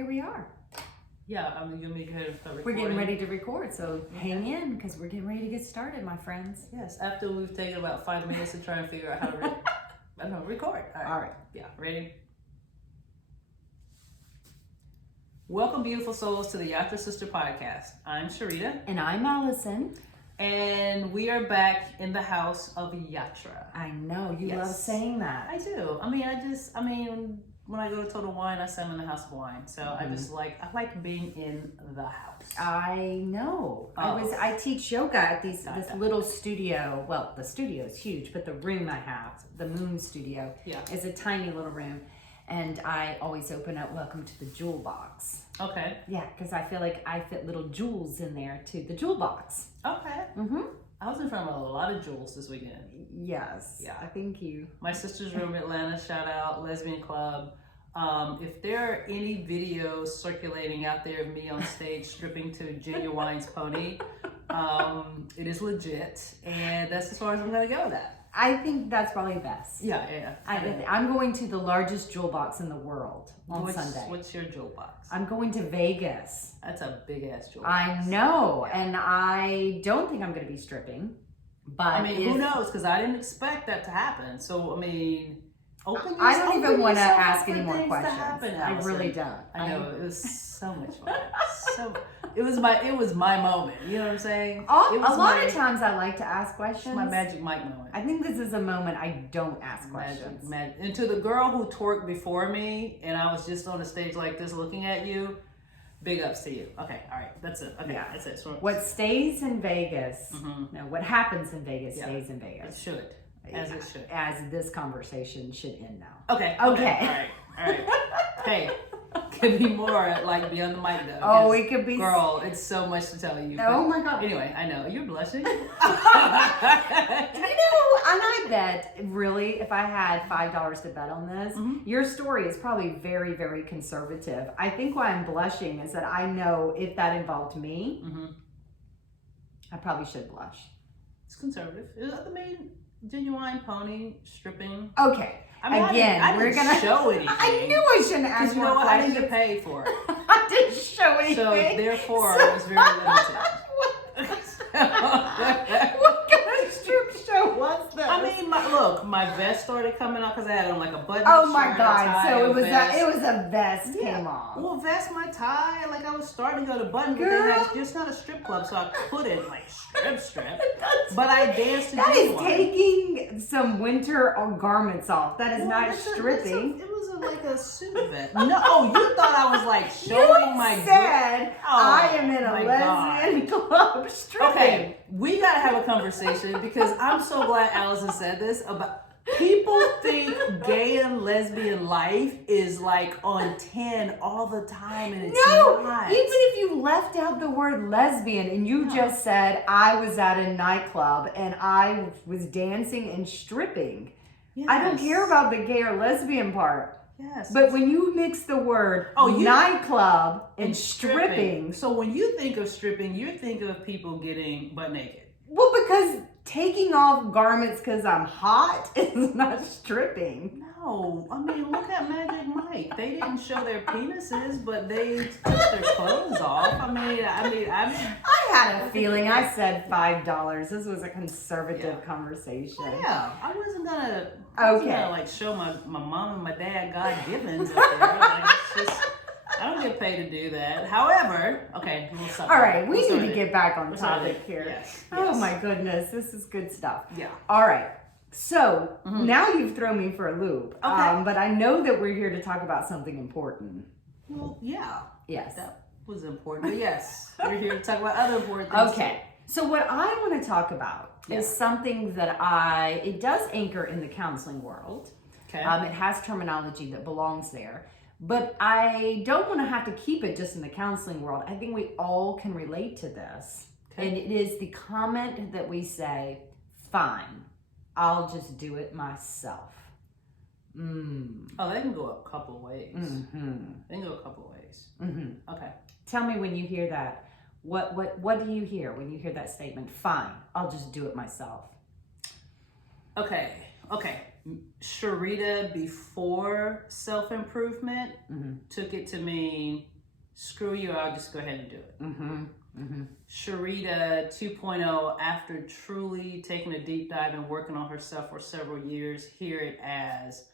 here we are. Yeah, I mean, you want me to go ahead and start We're recording? getting ready to record, so hang in because we're getting ready to get started, my friends. Yes, after we've taken about 5 minutes to try and figure out how to record. All right. Yeah, ready? Welcome, beautiful souls, to the Yatra Sister Podcast. I'm Sharita. And I'm Allison. And we are back in the house of Yatra. I know, you Yes. love saying that. I do. When I go to Total Wine, I say I'm in the house of wine. So I like being in the house. I know. Oh. I teach yoga at this little studio. Well, the studio is huge, but the room I have, the Moon Studio, is a tiny little room. And I always open up welcome to the jewel box. Okay. Yeah, because I feel like I fit little jewels in there too. The jewel box. Okay. Mm-hmm. I was in front of a lot of jewels this weekend. Yes. Yeah. I think you. My sister's room in Atlanta, shout out, Lesbian Club. If there are any videos circulating out there of me on stage stripping to Genuine's Pony, it is legit. And that's as far as I'm going to go with that. I think that's probably best. Yeah. I'm going to the largest jewel box in the world on Sunday. What's your jewel box? I'm going to Vegas. That's a big ass jewel box. I know, Yeah. and I don't think I'm going to be stripping. But I mean, who knows? Because I didn't expect that to happen. So, I mean, I don't even want to ask any more things to questions. happen, I Allison. really don't. I know, it was so much fun. It was my moment. You know what I'm saying? A lot of times I like to ask questions. My Magic Mike moment. I think this is a moment I don't ask questions. Magic. And to the girl who twerked before me, and I was just on a stage like this looking at you, big ups to you. Okay, all right, that's it. Okay, that's it. So, what stays in Vegas, no, what happens in Vegas stays in it Vegas. should. As it should. As this conversation should end now. Okay. Okay. All right. Hey, could be more like beyond the mic though. Oh, it could be. Girl, it's so much to tell you. Oh my God. Anyway, I know you're blushing. And I bet, really, if I had $5 to bet on this, your story is probably very, very conservative. I think why I'm blushing is that I know if that involved me, I probably should blush. It's conservative. I mean, Genuine Pony stripping. Okay. Again, we're gonna show anything. I knew I shouldn't ask you more know what? questions. I didn't get paid for it. I didn't show anything. So therefore, it was very limited. What kind of strip show was this? I mean, my vest started coming off because I had on like a button. Oh my shirt, God! tie, So it was vest. a vest came off. Well, vest, my tie, like I was starting to go to button, but Girl. then it's just not a strip club, so I couldn't like strip. But I danced to That is Genuine. taking some winter garments off. That is not It stripping. was like a suit vest. No, you thought I was like showing my. You said I am in a my lesbian club stripping. Okay, we gotta have a conversation because I'm so glad Allison said this about. People think gay and lesbian life is like on 10 all the time, and it's not. Even if you left out the word lesbian and you just said I was at a nightclub and I was dancing and stripping, I don't care about the gay or lesbian part. Yes. But when you mix the word nightclub and stripping. So when you think of stripping, you think of people getting butt naked. Well, because taking off garments because I'm hot is not stripping. No, I mean, look at Magic Mike. They didn't show their penises, but they took their clothes off. I had a feeling. I said $5. This was a conservative conversation. Yeah, I wasn't gonna like show my mom and my dad God givens up there. Like, it's just, I don't get paid to do that. However, okay, we'll stop. All right, we We'll need to get back on topic start here. Yes. Oh my goodness, this is good stuff. Yeah. All right. So now you've thrown me for a loop. Okay. But I know that we're here to talk about something important. Well, yeah. Yes. That was important. But yes, we're here to talk about other important things. Okay. So what I want to talk about is something that it does anchor in the counseling world. Okay. It has terminology that belongs there. But I don't want to have to keep it just in the counseling world. I think we all can relate to this. Okay. And it is the comment that we say, fine, I'll just do it myself. Oh, they can go a couple of ways. They can go a couple of ways. Okay. Tell me when you hear that. What do you hear when you hear that statement? Fine, I'll just do it myself. Okay. Sharita before self-improvement Mm-hmm. took it to mean, screw you, I'll just go ahead and do it. Mm-hmm. Mm-hmm. Sharita 2.0, after truly taking a deep dive and working on herself for several years, hear it as,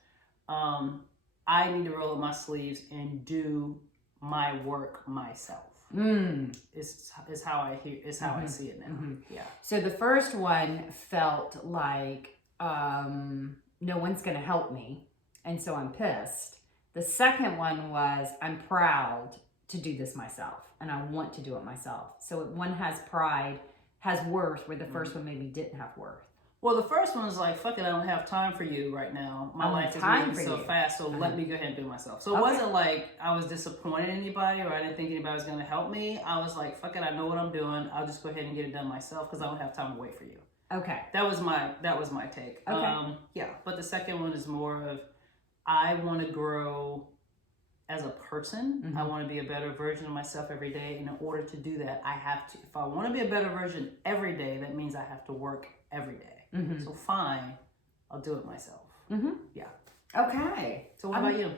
I need to roll up my sleeves and do my work myself. Is how I hear, is how I see it now. Mm-hmm. Yeah. So the first one felt like no one's going to help me, and so I'm pissed. The second one was I'm proud to do this myself, and I want to do it myself. So one has pride, has worth, where the first one maybe didn't have worth. Well, the first one is like, fuck it, I don't have time for you right now. My life is moving so fast, so let me go ahead and do it myself. So it wasn't like I was disappointed in anybody or I didn't think anybody was going to help me. I was like, fuck it, I know what I'm doing. I'll just go ahead and get it done myself because I don't have time to wait for you. Okay. That was my take. Okay. Yeah, but the second one is more of, I want to grow as a person. Mm-hmm. I want to be a better version of myself every day. And in order to do that, I have to, if I want to be a better version every day, that means I have to work every day. Mm-hmm. So fine, I'll do it myself. Mm-hmm. Yeah. Okay. So what about you?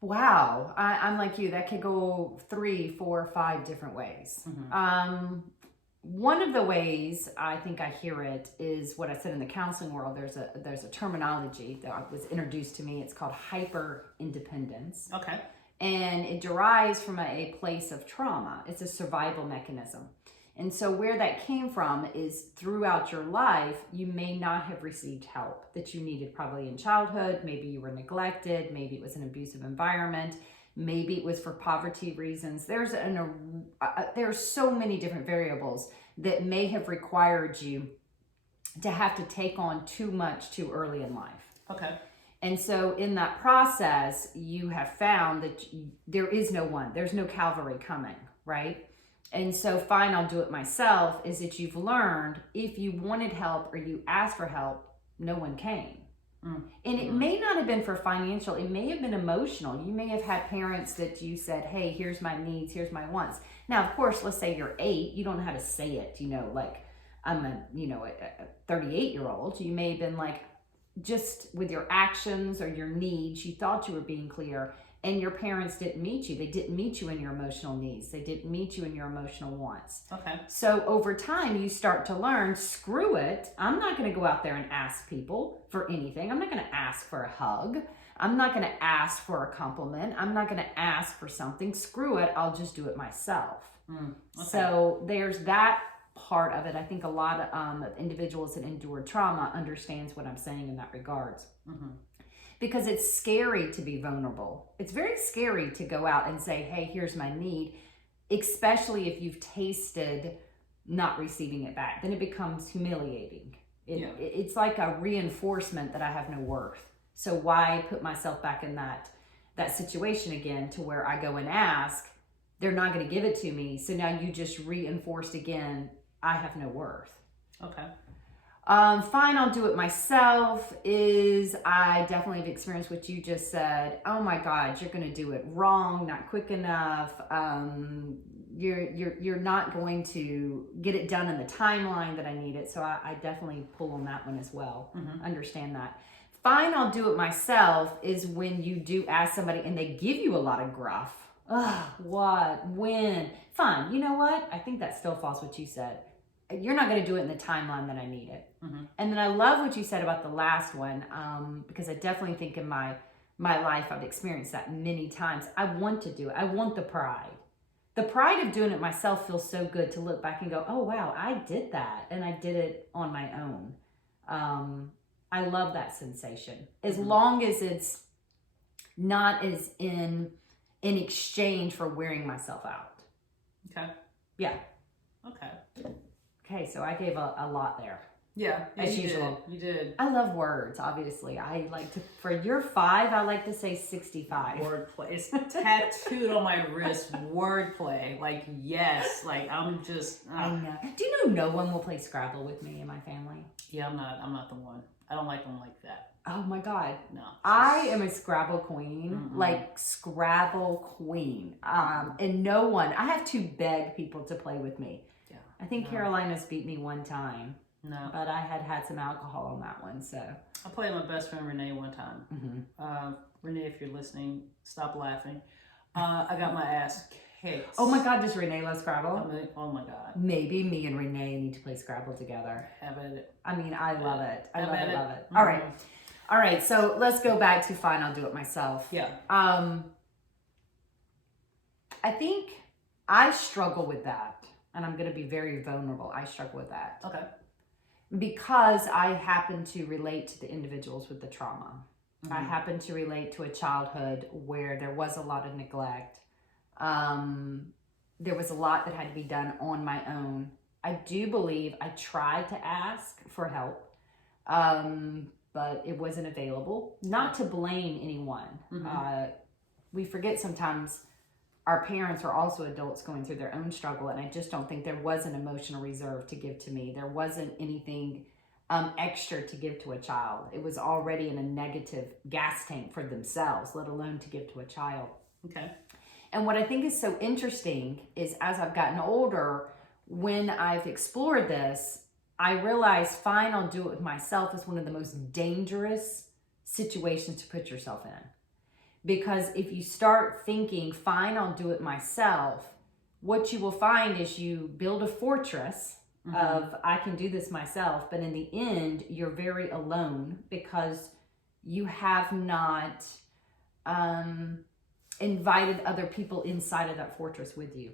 Wow. I'm like you. That could go 3, 4, 5 different ways. Mm-hmm. One of the ways I think I hear it is what I said in the counseling world. There's a terminology that was introduced to me. It's called hyper independence. Okay. And it derives from a place of trauma. It's a survival mechanism. And so where that came from is throughout your life, you may not have received help that you needed probably in childhood. Maybe you were neglected. Maybe it was an abusive environment. Maybe it was for poverty reasons. There's so many different variables that may have required you to have to take on too much too early in life. Okay. And so in that process, you have found that there is no one, there's no Calvary coming, right? And so fine, I'll do it myself, is that you've learned if you wanted help or you asked for help, no one came. And it may not have been for financial, it may have been emotional. You may have had parents that you said, hey, here's my needs, here's my wants. Now, of course, let's say you're 8, you don't know how to say it, like I'm a 38-year-old. You may have been like, just with your actions or your needs, you thought you were being clear, and your parents didn't meet you. They didn't meet you in your emotional needs. They didn't meet you in your emotional wants. Okay. So over time, you start to learn, screw it. I'm not going to go out there and ask people for anything. I'm not going to ask for a hug. I'm not going to ask for a compliment. I'm not going to ask for something. Screw it. I'll just do it myself. Okay. So there's that part of it. I think a lot of individuals that endure trauma understands what I'm saying in that regards. Mm-hmm. Because it's scary to be vulnerable. It's very scary to go out and say, hey, here's my need, especially if you've tasted not receiving it back. Then it becomes humiliating. It's like a reinforcement that I have no worth. So why put myself back in that situation again to where I go and ask, they're not going to give it to me. So now you just reinforced again, I have no worth. Okay. Fine, I'll do it myself is I definitely have experienced what you just said. Oh my God, you're going to do it wrong, not quick enough. You're not going to get it done in the timeline that I need it. So I definitely pull on that one as well. Mm-hmm. Understand that. Fine, I'll do it myself is when you do ask somebody and they give you a lot of gruff. Ugh, what, when? Fine, you know what? I think that still falls what you said. You're not going to do it in the timeline that I need it. Mm-hmm. And then I love what you said about the last one, because I definitely think in my life I've experienced that many times. I want to do it. I want the pride. The pride of doing it myself feels so good to look back and go, oh, wow, I did that. And I did it on my own. I love that sensation. As long as it's not as in exchange for wearing myself out. Okay. Yeah. Okay. Okay, so I gave a lot there. Yeah, as usual. You did. I love words, obviously. I like to, for your 5, I like to say 65. Wordplay. It's tattooed on my wrist. Wordplay. Like, yes. Like, I'm just. I know. Do you know no one will play Scrabble with me and my family? Yeah, I'm not the one. I don't like them like that. Oh my God. No. I am a Scrabble queen. Mm-mm. Like, Scrabble queen. And no one, I have to beg people to play with me. Yeah. I think Carolina's beat me one time. No. But I had some alcohol on that one, so. I played my best friend Renee one time. Mm-hmm. Renee, if you're listening, stop laughing. I got my ass kicked. Oh my God, does Renee love Scrabble? Oh my God. Maybe me and Renee need to play Scrabble together. Have at it. I mean, I love it. I love it. Mm-hmm. All right. So let's go back to fine. I'll do it myself. Yeah. I think I struggle with that, and I'm going to be very vulnerable. I struggle with that. Okay. Because I happen to relate to the individuals with the trauma. Mm-hmm. I happen to relate to a childhood where there was a lot of neglect. There was a lot that had to be done on my own. I do believe I tried to ask for help, but it wasn't available. Not to blame anyone. Mm-hmm. We forget sometimes our parents are also adults going through their own struggle, and I just don't think there was an emotional reserve to give to me. There wasn't anything extra to give to a child. It was already in a negative gas tank for themselves, let alone to give to a child. Okay. And what I think is so interesting is as I've gotten older, when I've explored this, I realize fine, I'll do it with myself is one of the most dangerous situations to put yourself in. Because if you start thinking, fine, I'll do it myself, what you will find is you build a fortress of, I can do this myself. But in the end, you're very alone because you have not invited other people inside of that fortress with you.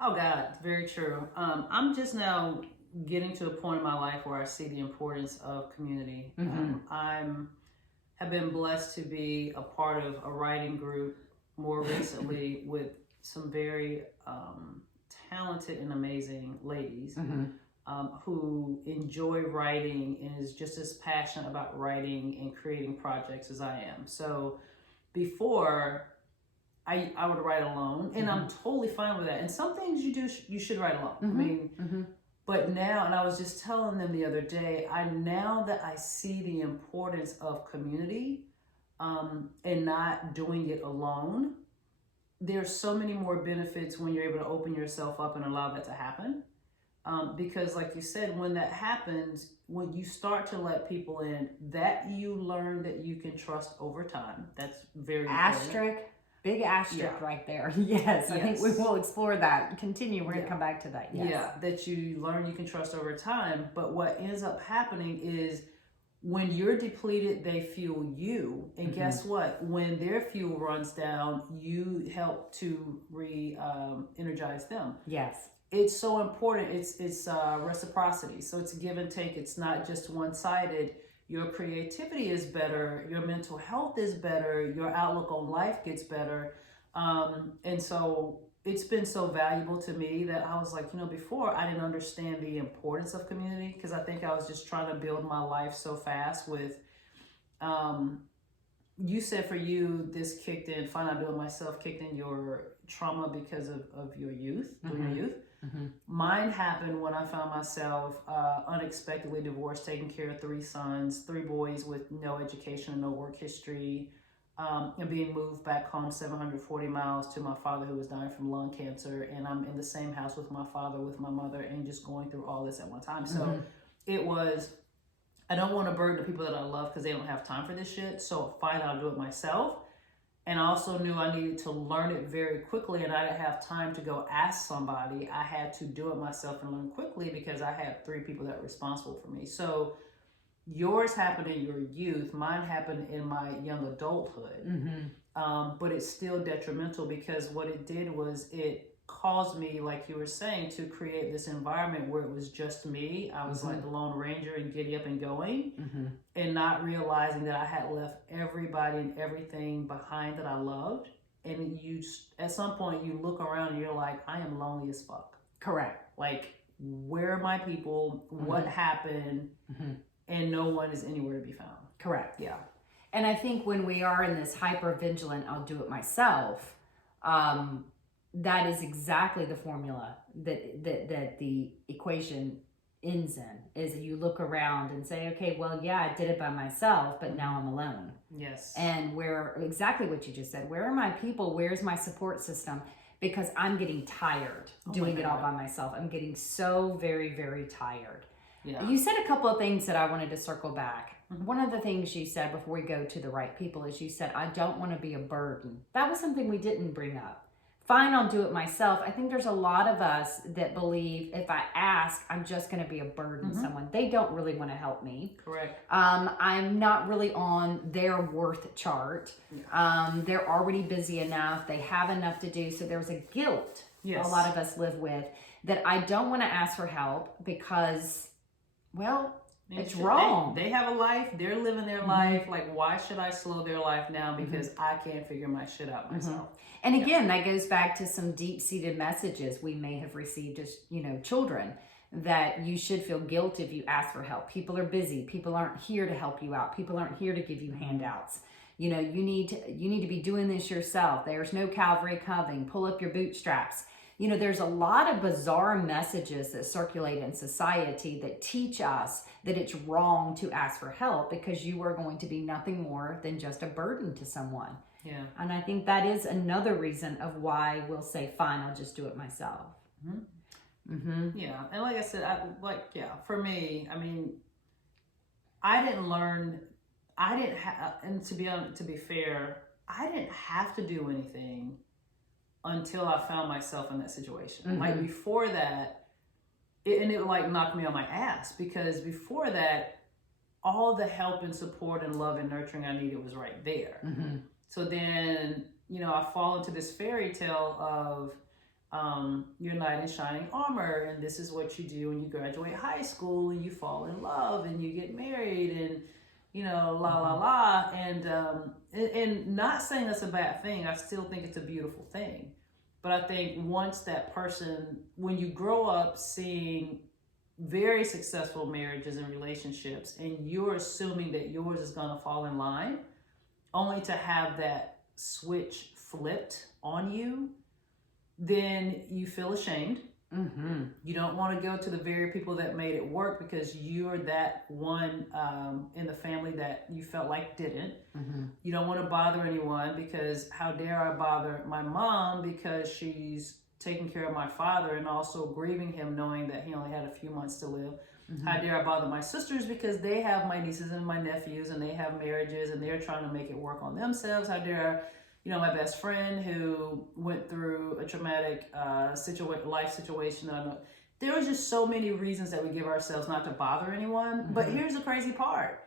Oh God, very true. I'm just now getting to a point in my life where I see the importance of community. Have been blessed to be a part of a writing group more recently with some very talented and amazing ladies who enjoy writing and is just as passionate about writing and creating projects as I am. So before I would write alone, and I'm totally fine with that. And some things you should write alone. I mean, but now, and I was just telling them the other day, now that I see the importance of community and not doing it alone, there's so many more benefits when you're able to open yourself up and allow that to happen. Because like you said, when that happens, when you start to let people in that you learn that you can trust over time, that's very important. Big asterisk right there. Yes, I think we will explore that. Continue. We're going to come back to that. Yes. Yeah, that you learn you can trust over time. But what ends up happening is when you're depleted, they fuel you. And guess what? When their fuel runs down, you help to energize them. Yes. It's so important. It's reciprocity. So it's give and take. It's not just one-sided. Your creativity is better, your mental health is better, your outlook on life gets better. And so it's been so valuable to me that I was like, before I didn't understand the importance of community because I think I was just trying to build my life so fast with, you said for you, this kicked in, fine, I built myself, kicked in your trauma because of your youth, your youth. Mine happened when I found myself unexpectedly divorced, taking care of 3 sons, 3 boys with no education and no work history, and being moved back home 740 miles to my father who was dying from lung cancer. And I'm in the same house with my father, with my mother, and just going through all this at one time. So it was, I don't want to burden the people that I love because they don't have time for this shit. So fine, I'll do it myself. And I also knew I needed to learn it very quickly, and I didn't have time to go ask somebody. I had to do it myself and learn quickly because I had 3 people that were responsible for me. So yours happened in your youth, mine happened in my young adulthood. But it's still detrimental because what it did was it caused me, like you were saying, to create this environment where it was just me. I was like the Lone Ranger and giddy up and going and not realizing that I had left everybody and everything behind that I loved. And you, at some point you look around and you're like, I am lonely as fuck. Correct. Like, where are my people? What happened? And no one is anywhere to be found. Correct. Yeah. And I think when we are in this hyper vigilant, I'll do it myself, that is exactly the formula that the equation ends in, is you look around and say, okay, well, yeah, I did it by myself, but now I'm alone. Yes. And where, exactly what you just said, where are my people? Where's my support system? Because I'm getting tired doing it all by myself. I'm getting so very, very tired. Yeah. You said a couple of things that I wanted to circle back. One of the things you said before we go to the right people is you said, I don't want to be a burden. That was something we didn't bring up. Fine, I'll do it myself. I think there's a lot of us that believe if I ask, I'm just going to be a burden to someone. They don't really want to help me. Correct. I'm not really on their worth chart. They're already busy enough. They have enough to do. So there's a guilt a lot of us live with that I don't want to ask for help because, well, it's wrong. They have a life. They're living their life. Like, why should I slow their life down because I can't figure my shit out myself? And again, that goes back to some deep-seated messages we may have received as, children, that you should feel guilt if you ask for help. People are busy. People aren't here to help you out. People aren't here to give you handouts. You need to be doing this yourself. There's no Calvary coming. Pull up your bootstraps. There's a lot of bizarre messages that circulate in society that teach us that it's wrong to ask for help because you are going to be nothing more than just a burden to someone. Yeah. And I think that is another reason of why we'll say, fine, I'll just do it myself. Yeah. And like I said, for me, I mean, I didn't learn, and to be fair, I didn't have to do anything until I found myself in that situation. Like before that, it like knocked me on my ass because before that, all the help and support and love and nurturing I needed was right there. So then, I fall into this fairy tale of your knight in shining armor, and this is what you do when you graduate high school and you fall in love and you get married and and not saying that's a bad thing. I still think it's a beautiful thing. But I think once that person, when you grow up seeing very successful marriages and relationships, and you're assuming that yours is going to fall in line, only to have that switch flipped on you, then you feel ashamed. You don't want to go to the very people that made it work because you're that one in the family that you felt like didn't. You don't want to bother anyone because how dare I bother my mom because she's taking care of my father and also grieving him knowing that he only had a few months to live. How dare I bother my sisters because they have my nieces and my nephews and they have marriages and they're trying to make it work on themselves. How dare I, my best friend who went through a traumatic life situation. There are just so many reasons that we give ourselves not to bother anyone. But here's the crazy part.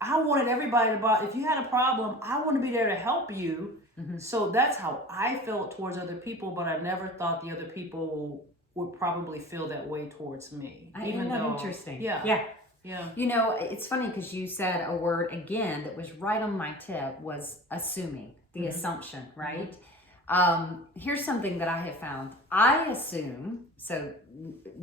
I wanted everybody to bother. If you had a problem, I want to be there to help you. So that's how I felt towards other people, but I never thought the other people would probably feel that way towards me. Isn't that interesting? Yeah. It's funny because you said a word again that was right on my tip was assuming. The assumption, right? Here's something that I have found. I assume, so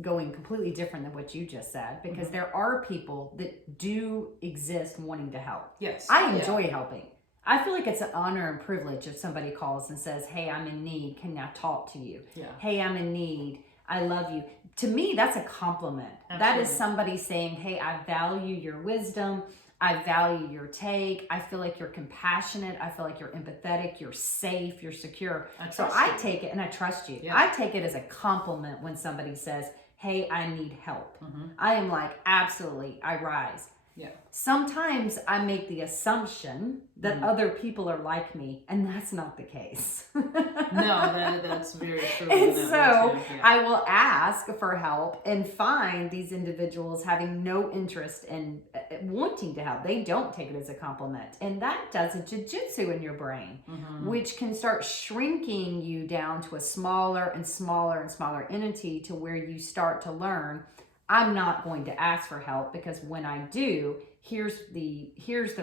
going completely different than what you just said, because there are people that do exist wanting to help. Yes. I enjoy helping. I feel like it's an honor and privilege if somebody calls and says, hey, I'm in need. Can I talk to you? Yeah. Hey, I'm in need. I love you. To me, that's a compliment. Absolutely. That is somebody saying, hey, I value your wisdom. I value your take. I feel like you're compassionate. I feel like you're empathetic. You're safe. You're secure. So I take it, and I trust you. Yeah. I take it as a compliment when somebody says, hey, I need help. I am like, absolutely, I rise. Yeah. Sometimes I make the assumption that other people are like me, and that's not the case. No, that's very true. And so I will ask for help and find these individuals having no interest in wanting to help. They don't take it as a compliment. And that does a jujitsu in your brain, which can start shrinking you down to a smaller and smaller and smaller entity to where you start to learn, I'm not going to ask for help because when I do, here's the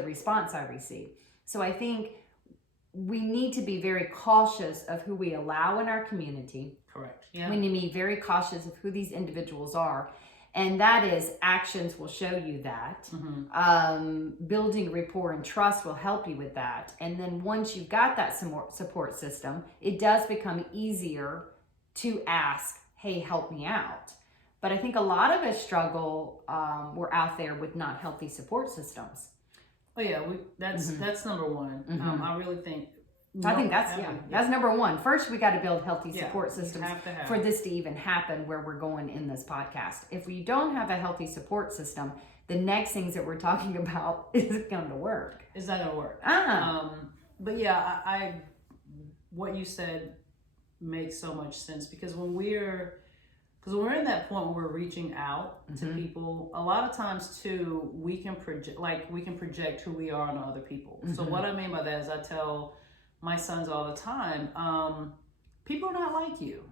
response I receive. So I think we need to be very cautious of who we allow in our community. Correct. Yeah. We need to be very cautious of who these individuals are. And that is, actions will show you that. Building rapport and trust will help you with that. And then once you've got that support system, it does become easier to ask, hey, help me out. But I think a lot of us struggle, we're out there with not healthy support systems. Oh yeah, that's number one. I really think, I think that's that's number one. First, we got to build healthy support you systems have to have for this to even happen where we're going in this podcast. If we don't have a healthy support system, the next things that we're talking about isn't going to work. It's not going to work. But yeah, I what you said makes so much sense, because when we're in that point where we're reaching out to people, a lot of times too, we can project who we are on other people. So what I mean by that is I tell my sons all the time, people are not like you.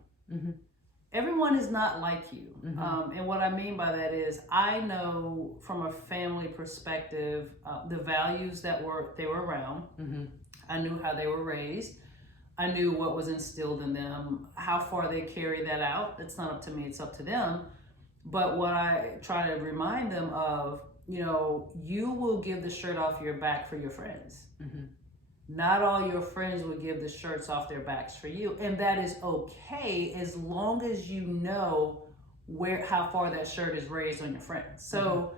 Everyone is not like you. And what I mean by that is I know from a family perspective, the values that they were around. I knew how they were raised. I knew what was instilled in them. How far they carry that out, it's not up to me, it's up to them. But what I try to remind them of, you will give the shirt off your back for your friends. Not all your friends will give the shirts off their backs for you. And that is okay as long as you know how far that shirt is raised on your friends. So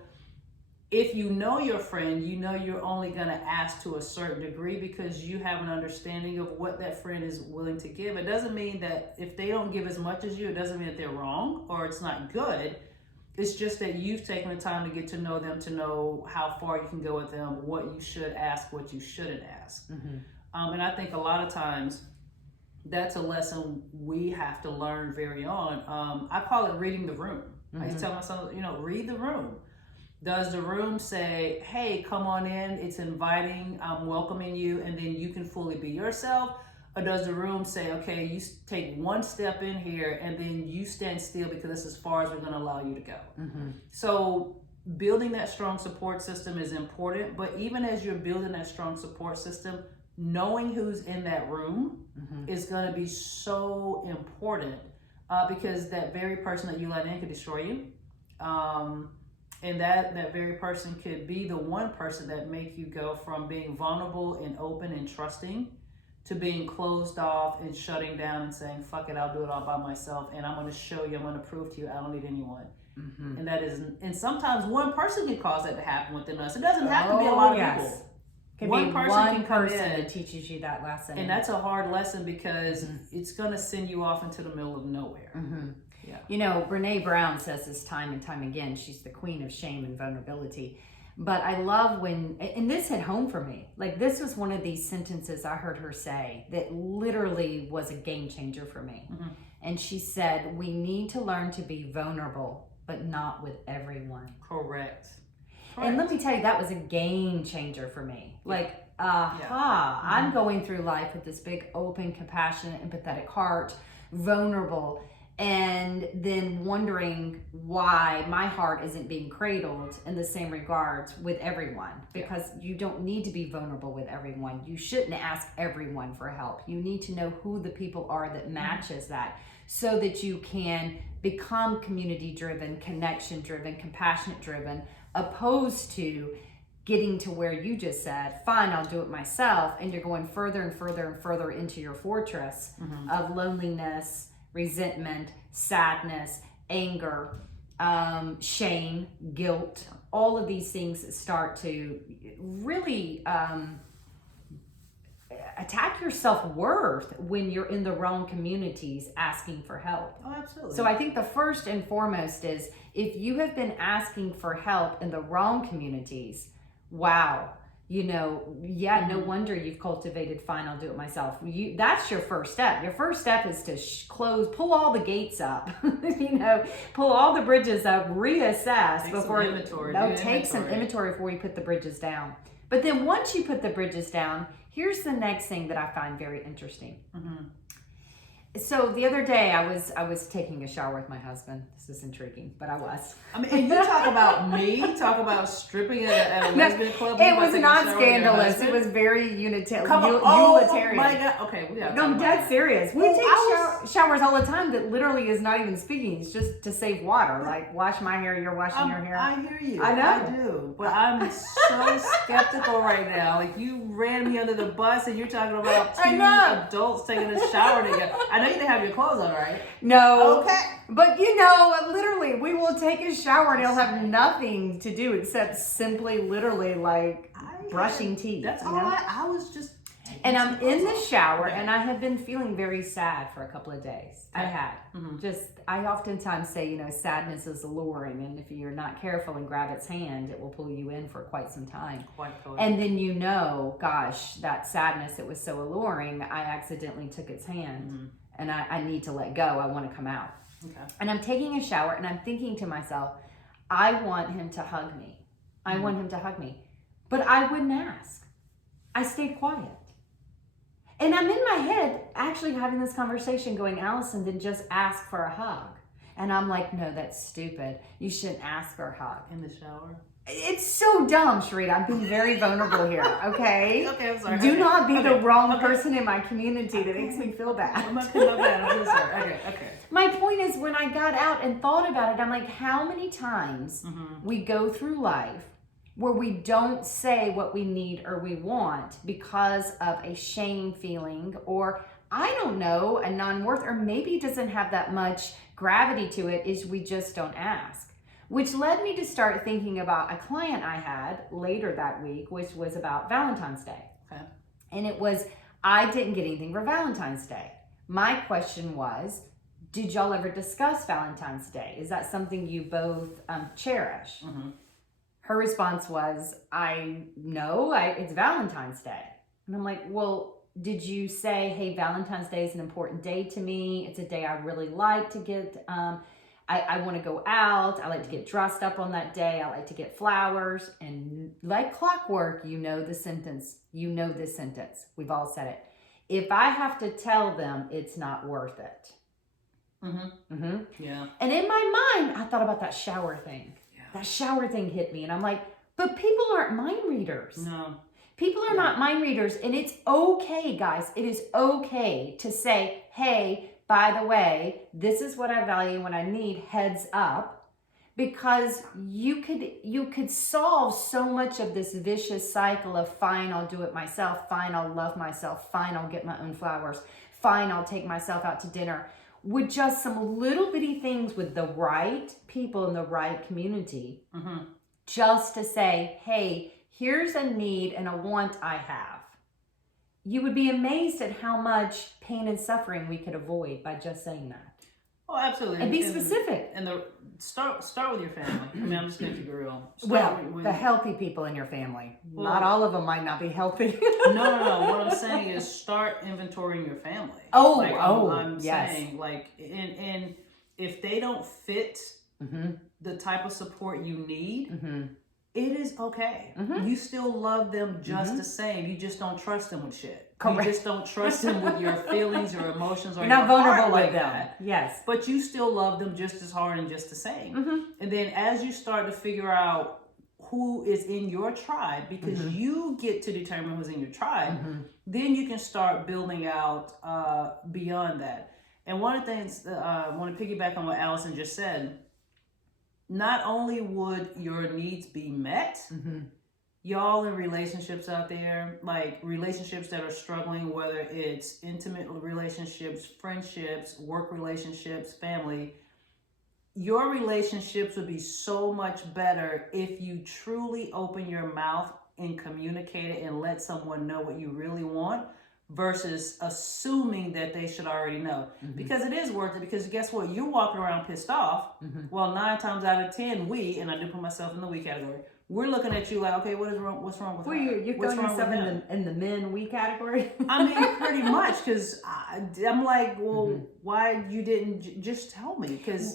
if you know your friend, you're only going to ask to a certain degree because you have an understanding of what that friend is willing to give. It doesn't mean that if they don't give as much as you, it doesn't mean that they're wrong or it's not good. It's just that you've taken the time to get to know them, to know how far you can go with them, what you should ask, what you shouldn't ask. And I think a lot of times that's a lesson we have to learn very on. I call it reading the room. I used to tell myself, read the room. Does the room say, hey, come on in, it's inviting, I'm welcoming you, and then you can fully be yourself? Or does the room say, okay, you take one step in here and then you stand still because this is as far as we're going to allow you to go? So building that strong support system is important, but even as you're building that strong support system, knowing who's in that room is going to be so important, because that very person that you let in could destroy you. And that very person could be the one person that make you go from being vulnerable and open and trusting to being closed off and shutting down and saying, fuck it, I'll do it all by myself. And I'm going to show you, I'm going to prove to you, I don't need anyone. And sometimes one person can cause that to happen within us. It doesn't have to be a lot of people. One person can come in that teaches you that lesson. And that's a hard lesson because it's going to send you off into the middle of nowhere. Yeah. Brene Brown says this time and time again. She's the queen of shame and vulnerability. But I love and this hit home for me. Like, this was one of these sentences I heard her say that literally was a game changer for me. And she said, we need to learn to be vulnerable, but not with everyone. Correct. And let me tell you, that was a game changer for me. Like, I'm going through life with this big, open, compassionate, empathetic heart, vulnerable, and then wondering why my heart isn't being cradled in the same regards with everyone, because you don't need to be vulnerable with everyone. You shouldn't ask everyone for help. You need to know who the people are that matches that, so that you can become community driven, connection driven, compassionate driven, opposed to getting to where you just said, fine, I'll do it myself. And you're going further and further and further into your fortress of loneliness, resentment, sadness, anger, shame, guilt, all of these things that start to really attack your self-worth when you're in the wrong communities asking for help. Oh, absolutely. So I think the first and foremost is, if you have been asking for help in the wrong communities, wow, no wonder you've cultivated, fine, I'll do it myself. That's your first step. Your first step is to pull all the gates up, pull all the bridges up, reassess take some inventory before you put the bridges down. But then once you put the bridges down, here's the next thing that I find very interesting. So the other day I was taking a shower with my husband. This is intriguing, but I was. I mean, and you talk about stripping at a lesbian club. It was not scandalous. It was very utilitarian. Oh my God. Okay, I'm dead serious. We take showers all the time that literally is not even speaking. It's just to save water. Like, wash my hair, you're washing your hair. I hear you. I know. I do. But I'm so skeptical right now. Like, you ran me under the bus and you're talking about two adults taking a shower together. I know you didn't have your clothes on, right? No. Okay. But literally, we will take a shower and it'll have nothing to do except simply, literally, like brushing teeth. That's all. I was just And I'm in the shower, and I have been feeling very sad for a couple of days. I had. I oftentimes say, sadness is alluring, and if you're not careful and grab its hand, it will pull you in for quite some time. And then gosh, that sadness, it was so alluring, I accidentally took its hand, and I need to let go. I want to come out. Okay. And I'm taking a shower, and I'm thinking to myself, I want him to hug me. I want him to hug me. But I wouldn't ask. I stayed quiet. And I'm in my head actually having this conversation going, Allison, then just ask for a hug. And I'm like, no, that's stupid. You shouldn't ask for a hug. In the shower? It's so dumb, Sharita. I'm being very vulnerable here, okay? Okay, I'm sorry. Do not be the wrong person in my community that makes me feel bad. I'm not bad. I'm so sorry. Okay. My point is, when I got out and thought about it, I'm like, how many times we go through life where we don't say what we need or we want because of a shame feeling, or I don't know, a non-worth, or maybe it doesn't have that much gravity to it, is we just don't ask. Which led me to start thinking about a client I had later that week, which was about Valentine's Day. Okay. And it was, I didn't get anything for Valentine's Day. My question was, did y'all ever discuss Valentine's Day? Is that something you both cherish? Her response was, it's Valentine's Day. And I'm like, well, did you say, hey, Valentine's Day is an important day to me. It's a day I really like to get, I want to go out. I like to get dressed up on that day. I like to get flowers. And like clockwork, this sentence. This sentence. We've all said it. If I have to tell them, it's not worth it. Yeah. And in my mind, I thought about that shower thing. Yeah. That shower thing hit me. And I'm like, but people aren't mind readers. No. People are not mind readers. And it's okay, guys. It is okay to say, hey, by the way, this is what I value, what I need, heads up, because you could solve so much of this vicious cycle of fine, I'll do it myself, fine, I'll love myself, fine, I'll get my own flowers, fine, I'll take myself out to dinner, with just some little bitty things with the right people in the right community, just to say, hey, here's a need and a want I have. You would be amazed at how much pain and suffering we could avoid by just saying that. Oh, absolutely. And be specific. And start with your family. I mean, I'm just going to keep it real. The healthy people in your family. Not all of them might not be healthy. No. What I'm saying is start inventorying your family. I'm saying, and if they don't fit the type of support you need, it is okay. You still love them just the same. You just don't trust them with shit. Correct. You just don't trust them with your feelings or emotions, or you're not vulnerable like them. that. Yes. But you still love them just as hard and just the same. And then as you start to figure out who is in your tribe, because you get to determine who's in your tribe, then you can start building out beyond that. And one of the things I want to piggyback on what Allison just said, not only would your needs be met, y'all in relationships out there, like relationships that are struggling, whether it's intimate relationships, friendships, work relationships, family, your relationships would be so much better if you truly open your mouth and communicate it and let someone know what you really want, versus assuming that they should already know. Because it is worth it, because guess what? You're walking around pissed off. Well, 9 times out of 10, and I do put myself in the we category, we're looking at you like, okay, what's wrong with her? You're throwing yourself in the men we category? I mean, pretty much, because I'm like, well, why you didn't just tell me? Because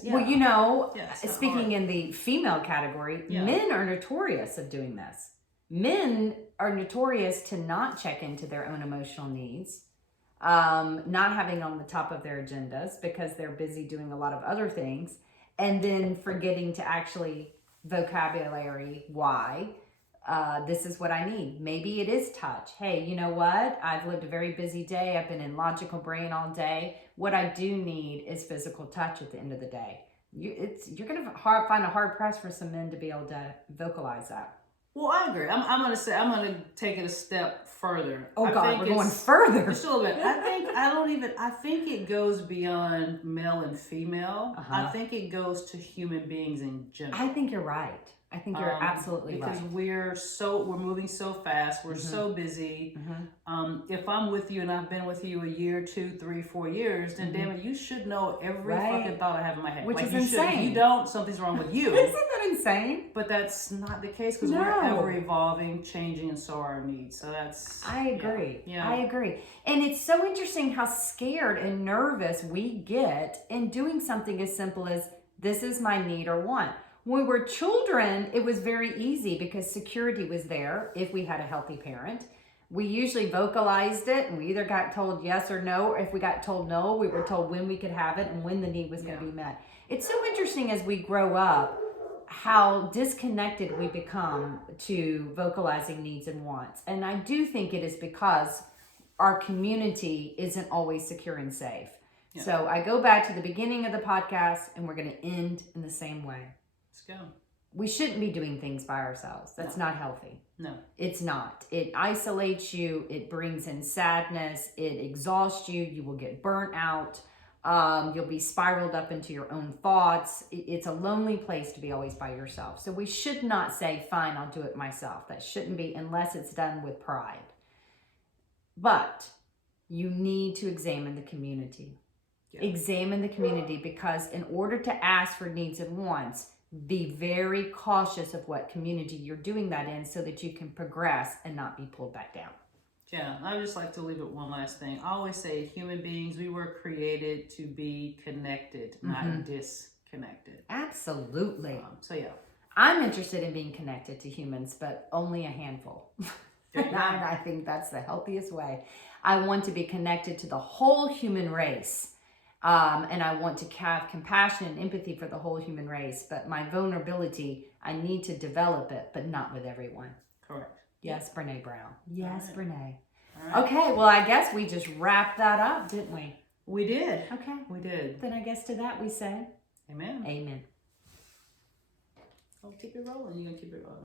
speaking in the female category, men are notorious of doing this. Men are notorious to not check into their own emotional needs, not having on the top of their agendas because they're busy doing a lot of other things, and then forgetting to actually vocabulary why this is what I need. Maybe it is touch. Hey, you know what? I've lived a very busy day. I've been in logical brain all day. What I do need is physical touch at the end of the day. You're going to find a hard press for some men to be able to vocalize that. Well, I agree. I'm going to take it a step further. Oh God, we're going further. Just a little bit. I think it goes beyond male and female. I think it goes to human beings in general. I think you're right. I think you're absolutely because right. we're moving so fast. We're so busy. If I'm with you and I've been with you a year, 2, 3, 4 years, then damn it, you should know every fucking thought I have in my head. Which like is you insane. Should. If you don't, something's wrong with you. Isn't that insane? But that's not the case because we're ever evolving, changing, and so are our needs. So that's. I agree. Yeah. I agree. And it's so interesting how scared and nervous we get in doing something as simple as this is my need or want. When we were children, it was very easy because security was there if we had a healthy parent. We usually vocalized it and we either got told yes or no, or if we got told no, we were told when we could have it and when the need was going to be met. It's so interesting as we grow up how disconnected we become to vocalizing needs and wants. And I do think it is because our community isn't always secure and safe. Yeah. So I go back to the beginning of the podcast and we're going to end in the same way. Let's go. We shouldn't be doing things by ourselves. That's not healthy. No. It's not. It isolates you. It brings in sadness. It exhausts you. You will get burnt out. You'll be spiraled up into your own thoughts. It's a lonely place to be always by yourself. So we should not say, fine, I'll do it myself. That shouldn't be unless it's done with pride. But you need to examine the community. Yeah. Examine the community because in order to ask for needs and wants, be very cautious of what community you're doing that in so that you can progress and not be pulled back down. Yeah, I would just like to leave it one last thing. I always say human beings, we were created to be connected, not disconnected. Absolutely. So yeah. I'm interested in being connected to humans, but only a handful. And I think that's the healthiest way. I want to be connected to the whole human race. And I want to have compassion and empathy for the whole human race. But my vulnerability, I need to develop it, but not with everyone. Correct. Yes, Brene Brown. Yes, right. Brene. Right. Okay, well, I guess we just wrapped that up, didn't we? We did. Okay. We did. Then I guess to that we say, Amen. amen. I'll keep it rolling. You're going to keep it rolling.